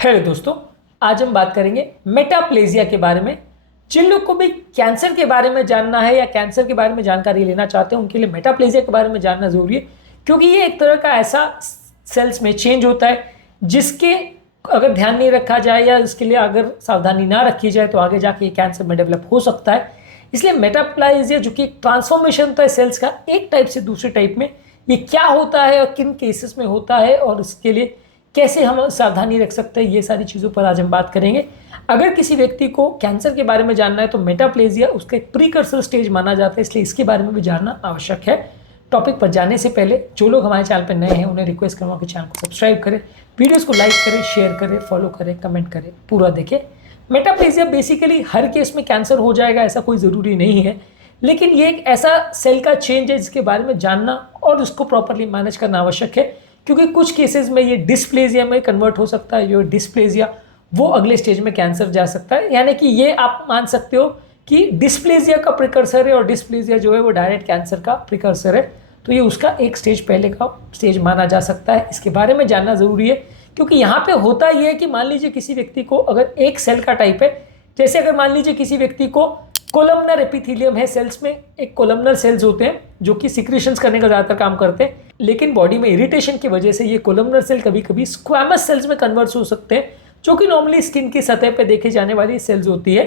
Hello दोस्तों, आज हम बात करेंगे मेटाप्लेजिया के बारे में। जिन लोग को भी कैंसर के बारे में जानना है या कैंसर के बारे में जानकारी लेना चाहते हैं उनके लिए मेटाप्लेजिया के बारे में जानना जरूरी है, क्योंकि ये एक तरह का ऐसा सेल्स में चेंज होता है जिसके अगर ध्यान नहीं रखा जाए या इसके लिए अगर सावधानी ना रखी जाए तो आगे जाके ये कैंसर में डेवलप हो सकता है। इसलिए मेटाप्लेजिया जो कि ट्रांसफॉर्मेशन होता है सेल्स का एक टाइप से दूसरे टाइप में, ये क्या होता है और किन केसेस में होता है और इसके लिए कैसे हम सावधानी रख सकते हैं, ये सारी चीज़ों पर आज हम बात करेंगे। अगर किसी व्यक्ति को कैंसर के बारे में जानना है तो मेटाप्लेजिया उसका एक प्रीकर्सर स्टेज माना जाता है, इसलिए इसके बारे में भी जानना आवश्यक है। टॉपिक पर जाने से पहले जो लोग हमारे चैनल पर नए हैं उन्हें रिक्वेस्ट करूँगा कि चैनल को सब्सक्राइब करें, वीडियोज़ को लाइक करें, शेयर करें, फॉलो करें, कमेंट करें, पूरा देखें। मेटाप्लेजिया बेसिकली हर केस में कैंसर हो जाएगा ऐसा कोई ज़रूरी नहीं है, लेकिन ये एक ऐसा सेल का चेंज है जिसके बारे में जानना और उसको प्रॉपरली मैनेज करना आवश्यक है, क्योंकि कुछ केसेस में ये डिस्प्लेजिया में कन्वर्ट हो सकता है। जो डिस्प्लेजिया वो अगले स्टेज में कैंसर जा सकता है, यानी कि ये आप मान सकते हो कि डिस्प्लेजिया का प्रिकर्सर है और डिस्प्लेजिया जो है वो डायरेक्ट कैंसर का प्रिकर्सर है। तो ये उसका एक स्टेज पहले का स्टेज माना जा सकता है। इसके बारे में जानना ज़रूरी है, क्योंकि यहाँ पे होता ये है कि मान लीजिए किसी व्यक्ति को अगर एक सेल का टाइप है, जैसे अगर मान लीजिए किसी व्यक्ति को कोलमनर एपिथेलियम है, सेल्स में एक कोलमनर सेल्स होते हैं जो कि सिक्रीशंस करने का ज़्यादातर काम करते हैं, लेकिन बॉडी में इरिटेशन की वजह से ये कोलमनर सेल कभी कभी स्क्वैमस सेल्स में कन्वर्ट हो सकते हैं, जो कि नॉर्मली स्किन की सतह पर देखे जाने वाली सेल्स होती है।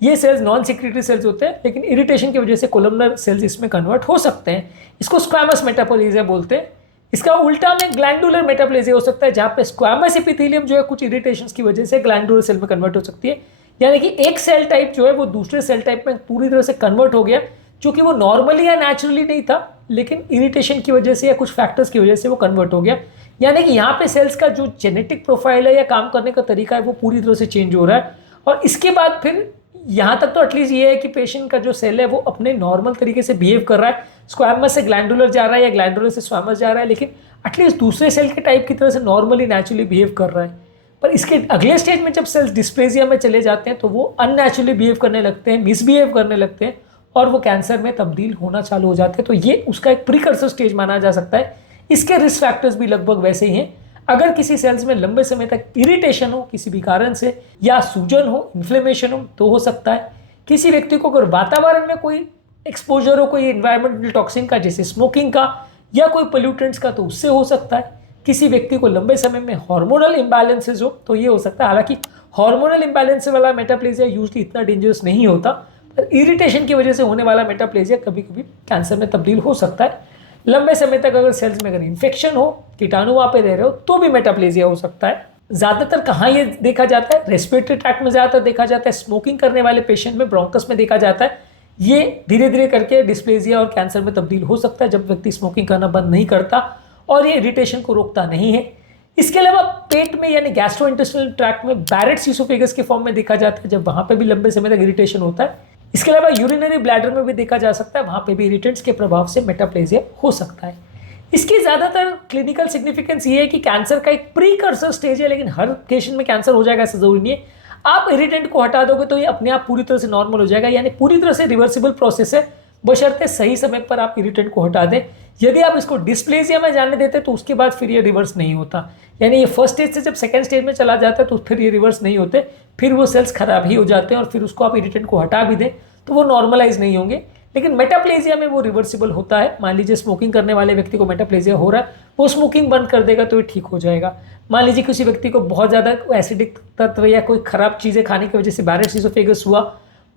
ये सेल्स नॉन सिक्रेटरी सेल्स होते हैं, लेकिन इरिटेशन की वजह से कोलमनर सेल्स इसमें कन्वर्ट हो सकते हैं। इसको स्क्वैमस मेटाप्लेजिया बोलते हैं। इसका उल्टा में ग्लैंडुलर मेटाप्लेजिया हो सकता है, जहाँ पे स्क्वैमस एपिथेलियम जो है कुछ इरिटेशंस की वजह से ग्लैंडुलर सेल में कन्वर्ट हो सकती है, यानी कि एक सेल टाइप जो है वो दूसरे सेल टाइप में पूरी तरह से कन्वर्ट हो गया, जो कि वो नॉर्मली या नेचुरली नहीं था, लेकिन इरिटेशन की वजह से या कुछ फैक्टर्स की वजह से वो कन्वर्ट हो गया। यानी कि यहाँ पे सेल्स का जो जेनेटिक प्रोफाइल है या काम करने का तरीका है वो पूरी तरह से चेंज हो रहा है। और इसके बाद फिर यहाँ तक तो एटलीस्ट ये है कि पेशेंट का जो सेल है वो अपने नॉर्मल तरीके से बिहेव कर रहा है, स्क्वैमस से ग्लैंडुलर जा रहा है या ग्लैंडुलर से स्क्वैमस जा रहा है, लेकिन एटलीस्ट दूसरे सेल के टाइप की तरह से नॉर्मली नेचुरली बिहेव कर रहा है। पर इसके अगले स्टेज में जब सेल्स डिस्प्लेजिया में चले जाते हैं तो वो अननेचुरली बिहेव करने लगते हैं, मिसबिहेव करने लगते हैं और वो कैंसर में तब्दील होना चालू हो जाते हैं। तो ये उसका एक प्रीकर्सर स्टेज माना जा सकता है। इसके रिस्क फैक्टर्स भी लगभग वैसे ही हैं। अगर किसी सेल्स में लंबे समय तक इरिटेशन हो किसी भी कारण से, या सूजन हो, इन्फ्लेमेशन हो, तो हो सकता है। किसी व्यक्ति को अगर वातावरण में कोई एक्सपोजर हो, कोई एनवायरमेंटल टॉक्सिन का जैसे स्मोकिंग का या कोई पोल्यूटेंट्स का, तो उससे हो सकता है। किसी व्यक्ति को लंबे समय में हार्मोनल इम्बैलेंसेज हो तो ये हो सकता है। हालांकि हार्मोनल इम्बैलेंस वाला मेटाप्लेजिया यूजली इतना डेंजरस नहीं होता, पर इरिटेशन की वजह से होने वाला मेटाप्लेजिया कभी कभी कैंसर में तब्दील हो सकता है। लंबे समय तक अगर सेल्स में अगर इन्फेक्शन हो, कीटाणु वहाँ पे रह रहे हो, तो भी मेटाप्लेजिया हो सकता है। ज़्यादातर कहाँ ये देखा जाता है? रेस्पिरेटरी ट्रैक्ट में ज़्यादातर देखा जाता है, स्मोकिंग करने वाले पेशेंट में ब्रोंकस में देखा जाता है। ये धीरे धीरे करके डिस्प्लेजिया और कैंसर में तब्दील हो सकता है जब व्यक्ति स्मोकिंग करना बंद नहीं करता और ये इरिटेशन को रोकता नहीं है। इसके अलावा पेट में यानी गैस्ट्रोइंटेस्टाइनल ट्रैक्ट में बैरेट्स ईसोफेगस के फॉर्म में देखा जाता है, जब वहाँ पे भी लंबे समय तक इरिटेशन होता है। इसके अलावा यूरिनरी ब्लैडर में भी देखा जा सकता है, वहाँ पे भी इरिटेंट्स के प्रभाव से मेटाप्लेजिया हो सकता है। इसकी ज़्यादातर क्लिनिकल सिग्निफिकेंस ये है कि कैंसर का एक प्रीकर्सर स्टेज है, लेकिन हर पेशेंट में कैंसर हो जाएगा ऐसा जरूरी नहीं है। आप इरिटेंट को हटा दोगे तो ये अपने आप पूरी तरह से नॉर्मल हो जाएगा, यानी पूरी तरह से रिवर्सिबल प्रोसेस है, बशर्ते सही समय पर आप इरिटेंट को हटा दें। यदि आप इसको डिस्प्लेजिया में जाने देते तो उसके बाद फिर ये रिवर्स नहीं होता, यानी ये फर्स्ट स्टेज से जब सेकंड स्टेज में चला जाता है तो फिर ये रिवर्स नहीं होते, फिर वो सेल्स खराब ही हो जाते हैं और फिर उसको आप इरिटेंट को हटा भी दें तो वो नॉर्मलाइज नहीं होंगे। लेकिन मेटाप्लेजिया में वो रिवर्सिबल होता है। मान लीजिए स्मोकिंग करने वाले व्यक्ति को मेटाप्लेजिया हो रहा है, वो स्मोकिंग बंद कर देगा तो ये ठीक हो जाएगा। मान लीजिए किसी व्यक्ति को बहुत ज़्यादा एसिडिक तत्व या कोई खराब चीज़ें खाने की वजह से बैरेट्स ईसोफेगस हुआ,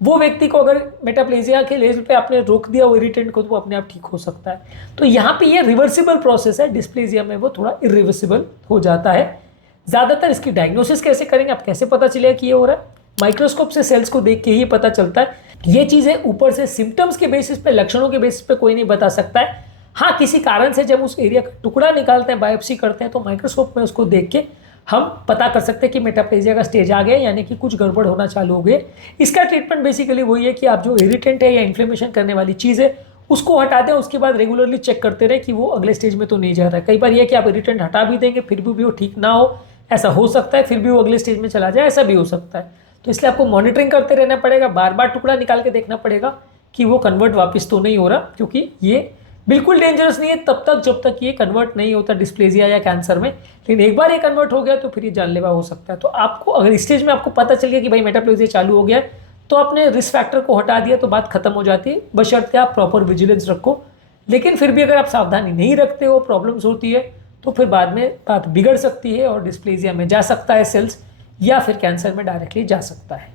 वो व्यक्ति को अगर मेटाप्लेजिया के लेवल पे आपने रोक दिया वो इरिटेंट को, तो वो अपने आप ठीक हो सकता है। तो यहाँ पे ये रिवर्सिबल प्रोसेस है, डिस्प्लेजिया में वो थोड़ा इरिवर्सिबल हो जाता है। ज़्यादातर इसकी डायग्नोसिस कैसे करेंगे, आप कैसे पता चलेगा कि ये हो रहा है? माइक्रोस्कोप से सेल्स को देख के ही पता चलता है। ये चीज़ें ऊपर से सिम्टम्स के बेसिस पे, लक्षणों के बेसिस पे कोई नहीं बता सकता है। हाँ, किसी कारण से जब उस एरिया का टुकड़ा निकालते हैं, बायोप्सी करते हैं, तो माइक्रोस्कोप में उसको देख के हम पता कर सकते हैं कि मेटाप्लेजिया का स्टेज आ गया, यानी कि कुछ गड़बड़ होना चालू हो गए। इसका ट्रीटमेंट बेसिकली वही है कि आप जो इरिटेंट है या इन्फ्लेमेशन करने वाली चीज़ है उसको हटा दें, उसके बाद रेगुलरली चेक करते रहे कि वो अगले स्टेज में तो नहीं जा रहा है। कई बार ये कि आप इरिटेंट हटा भी देंगे फिर भी वो ठीक ना हो, ऐसा हो सकता है, फिर भी वो अगले स्टेज में चला जाए, ऐसा भी हो सकता है। तो इसलिए आपको मॉनिटरिंग करते रहना पड़ेगा, बार बार टुकड़ा निकाल के देखना पड़ेगा कि वो कन्वर्ट वापस तो नहीं हो रहा, क्योंकि ये बिल्कुल डेंजरस नहीं है तब तक जब तक ये कन्वर्ट नहीं होता डिस्प्लेजिया या कैंसर में, लेकिन एक बार ये कन्वर्ट हो गया तो फिर ये जानलेवा हो सकता है। तो आपको अगर इस स्टेज में आपको पता चल गया कि भाई मेटाप्लेजिया चालू हो गया है, तो आपने रिस्क फैक्टर को हटा दिया तो बात खत्म हो जाती है, बशर्ते आप प्रॉपर विजिलेंस रखो। लेकिन फिर भी अगर आप सावधानी नहीं रखते हो, प्रॉब्लम्स होती है, तो फिर बाद में बात बिगड़ सकती है और डिस्प्लेजिया में जा सकता है सेल्स, या फिर कैंसर में डायरेक्टली जा सकता है।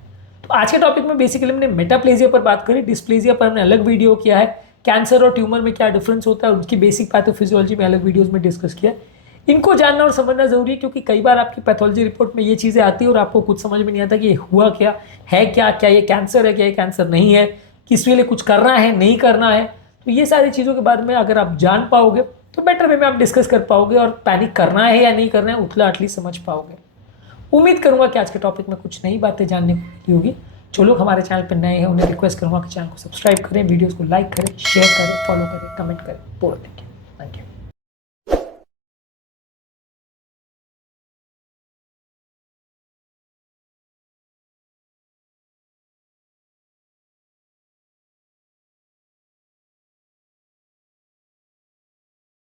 तो आज के टॉपिक में बेसिकली हमने मेटाप्लेजिया पर बात करी, डिस्प्लेजिया पर हमने अलग वीडियो किया है, कैंसर और ट्यूमर में क्या डिफरेंस होता है उनकी बेसिक पैथोफिजियोलॉजी में अलग वीडियोस में डिस्कस किया। इनको जानना और समझना जरूरी है, क्योंकि कई बार आपकी पैथोलॉजी रिपोर्ट में ये चीज़ें आती है और आपको कुछ समझ में नहीं आता कि ये हुआ क्या है, क्या ये कैंसर है, क्या ये कैंसर नहीं है, किस लिए कुछ करना है नहीं करना है। तो ये सारी चीज़ों के बारे में अगर आप जान पाओगे तो बेटर वे में आप डिस्कस कर पाओगे और पैनिक करना है या नहीं करना है उतला एटलीस्ट समझ पाओगे। उम्मीद करूंगा कि आज के टॉपिक में कुछ नई बातें जानने को मिली होगी। जो लोग हमारे चैनल पर नए हैं उन्हें रिक्वेस्ट करूंगा कि चैनल को सब्सक्राइब करें, वीडियोस को लाइक करें, शेयर करें, फॉलो करें, कमेंट करें, पूरा